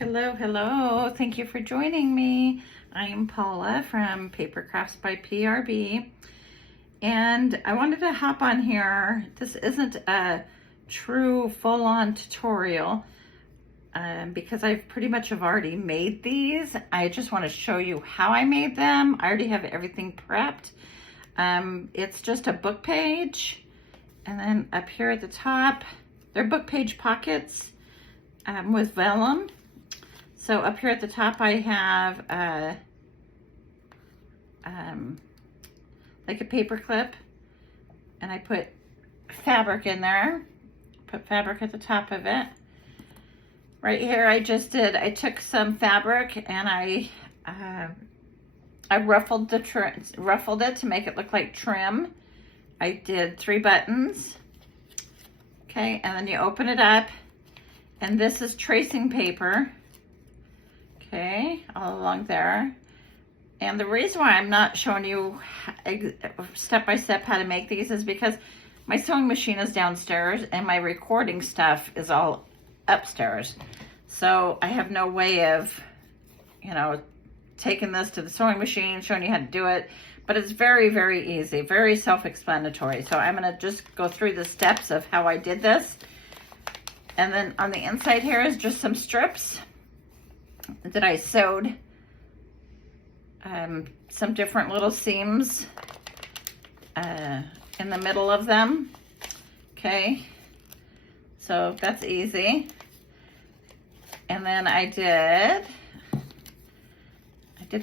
Hello, hello. Thank you for joining me. I am Paula from Paper Crafts by PRB, and I wanted to hop on here. This isn't a true full-on tutorial because I pretty much have already made these. I just want to show you how I made them. I already have everything prepped. It's just a book page, and then up here at the top, they're book page pockets with vellum. So up here at the top, I have like a paper clip, and I put fabric in there. Put fabric at the top of it. Right here, I took some fabric and I ruffled it to make it look like trim. I did 3 buttons. Okay, and then you open it up, and this is tracing paper. Okay, all along there. And the reason why I'm not showing you step by step how to make these is because my sewing machine is downstairs and my recording stuff is all upstairs. So I have no way of, taking this to the sewing machine, showing you how to do it. But it's very, very easy, very self-explanatory. So I'm gonna just go through the steps of how I did this. And then on the inside here is just some strips that I sewed some different little seams in the middle of them. Okay, so that's easy. And then I did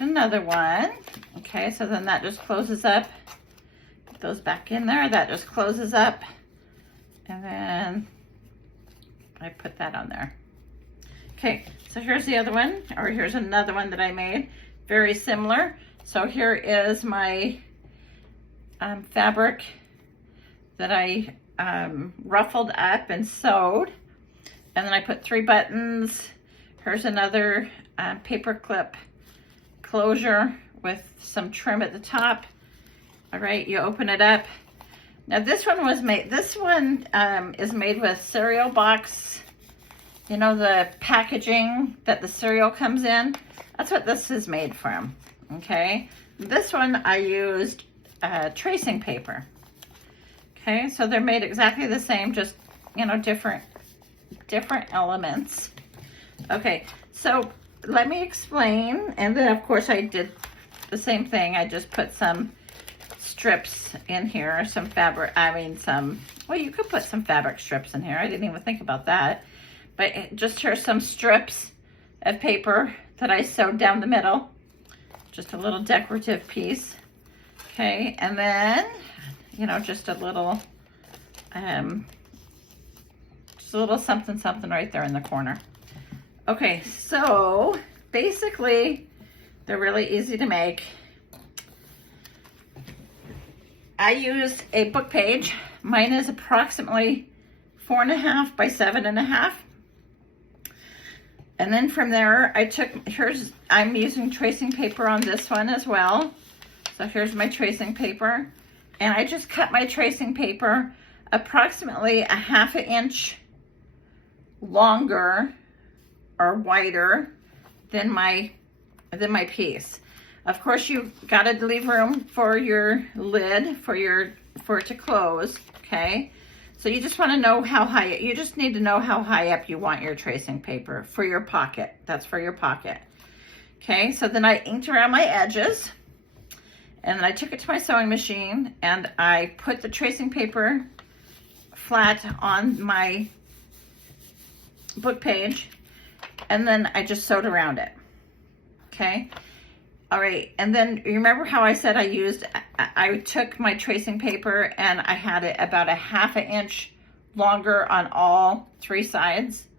another one. Okay, so then that just closes up. Put those back in there. That just closes up. And then I put that on there. Okay, so here's the other one, or here's another one that I made, very similar. So here is my fabric that I ruffled up and sewed, and then I put 3 buttons. Here's another paper clip closure with some trim at the top. All right, you open it up. Now this one is made with cereal box. You know, the packaging that the cereal comes in? That's what this is made from, okay? This one I used tracing paper. Okay, so they're made exactly the same, just, different elements. Okay, so let me explain. And then, of course, I did the same thing. I just put some strips in here, some fabric, well, you could put some fabric strips in here. I didn't even think about that. But just here's some strips of paper that I sewed down the middle. Just a little decorative piece. Okay, and then, just a little something right there in the corner. Okay, so basically, they're really easy to make. I used a book page. Mine is approximately 4.5 by 7.5. And then from there, I'm using tracing paper on this one as well. So here's my tracing paper. And I just cut my tracing paper approximately 1/2 inch longer or wider than my piece. Of course, you gotta leave room for your lid, for it to close, okay? So you just want to know how high, you just need to know how high up you want your tracing paper for your pocket. That's for your pocket. Okay, so then I inked around my edges, and then I took it to my sewing machine, and I put the tracing paper flat on my book page, and then I just sewed around it. Okay. All right, and then you remember how I said I took my tracing paper and I had it about 1/2 inch longer on all 3 sides.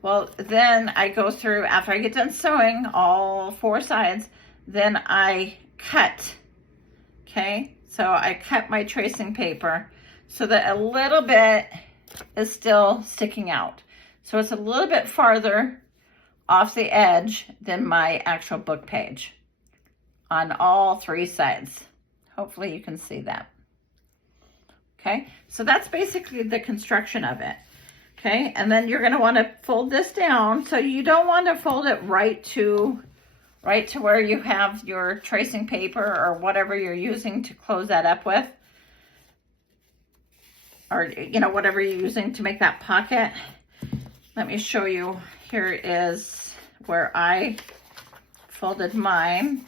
Well, then I go through, after I get done sewing all 4 sides, then I cut, okay? So I cut my tracing paper so that a little bit is still sticking out. So it's a little bit farther off the edge than my actual book page on all 3 sides. Hopefully you can see that. Okay, so that's basically the construction of it. Okay, and then you're gonna wanna fold this down. So you don't wanna fold it right to where you have your tracing paper or whatever you're using to close that up with. Or, you know, whatever you're using to make that pocket. Let me show you. Here is where I folded mine,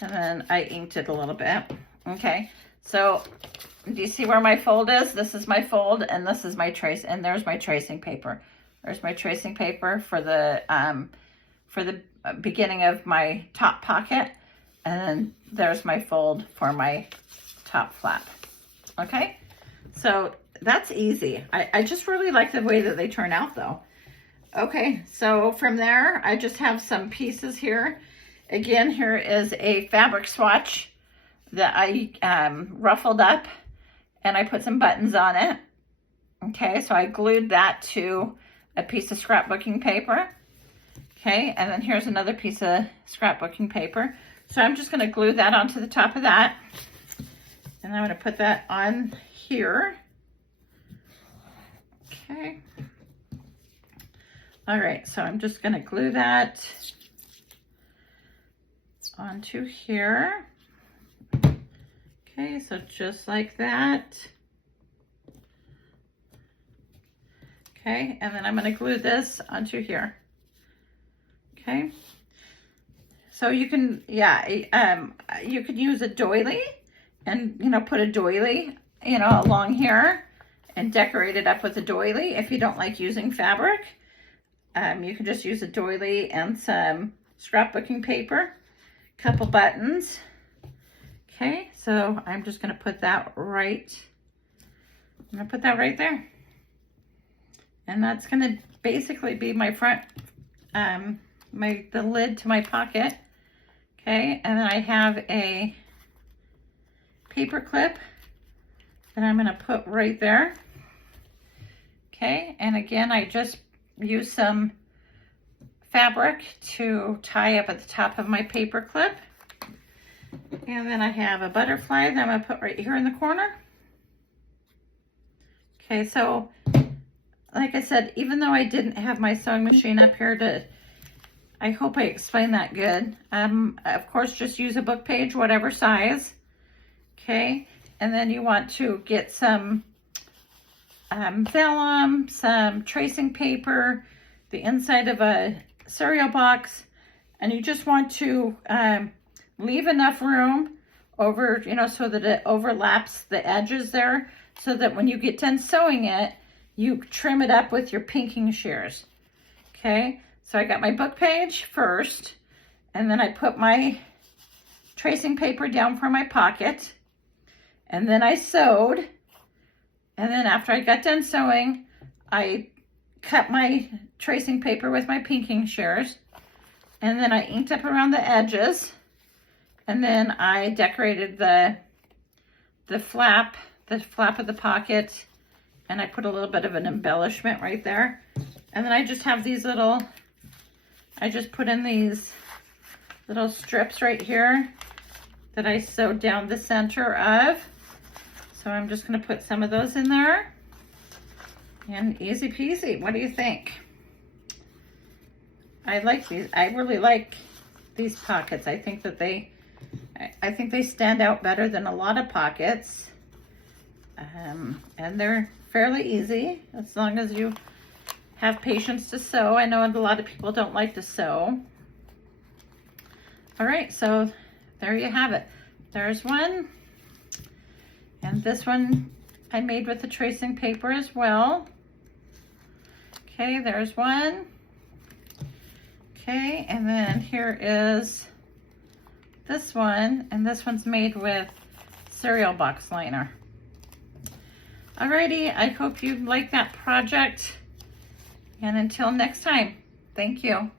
and then I inked it a little bit. Okay, so do you see where my fold is? This is my fold, and this is my trace, and there's my tracing paper. There's my tracing paper for the beginning of my top pocket, and then there's my fold for my top flap. Okay, so that's easy. I just really like the way that they turn out though. Okay, so from there, I just have some pieces here. Again, here is a fabric swatch that I ruffled up, and I put some buttons on it. Okay, so I glued that to a piece of scrapbooking paper. Okay, and then here's another piece of scrapbooking paper. So I'm just gonna glue that onto the top of that. And I'm gonna put that on here. Okay. All right, so I'm just gonna glue that onto here. Okay, so just like that. Okay, and then I'm gonna glue this onto here. Okay, so you can, you could use a doily and, you know, put a doily, you know, along here and decorate it up with a doily. If you don't like using fabric, you can just use a doily and some scrapbooking paper, couple buttons. Okay, so I'm just gonna put that right, I'm gonna put that right there. And that's gonna basically be my front, the lid to my pocket. Okay, and then I have a paper clip that I'm gonna put right there. Okay, and again, I just use some fabric to tie up at the top of my paper clip. And then I have a butterfly that I'm gonna put right here in the corner. Okay, so like I said, even though I didn't have my sewing machine up here I hope I explained that good. Of course, just use a book page, whatever size. Okay, and then you want to get some vellum, some tracing paper, the inside of a cereal box, and you just want to leave enough room over, you know, so that it overlaps the edges there, so that when you get done sewing it, you trim it up with your pinking shears. Okay, so I got my book page first, and then I put my tracing paper down for my pocket, and then I sewed, and then after I got done sewing, I cut my tracing paper with my pinking shears, and then I inked up around the edges, and then I decorated the flap of the pocket, and I put a little bit of an embellishment right there. And then I just have these little, I just put in these little strips right here that I sewed down the center of. So I'm just gonna put some of those in there. And easy peasy, what do you think? I like these, I really like these pockets. I think that they stand out better than a lot of pockets. And they're fairly easy as long as you have patience to sew. I know a lot of people don't like to sew. All right, so there you have it. There's one. And this one I made with the tracing paper as well. Okay, there's one. Okay, and then here is this one, and this one's made with cereal box liner. Alrighty, I hope you like that project. And until next time, thank you.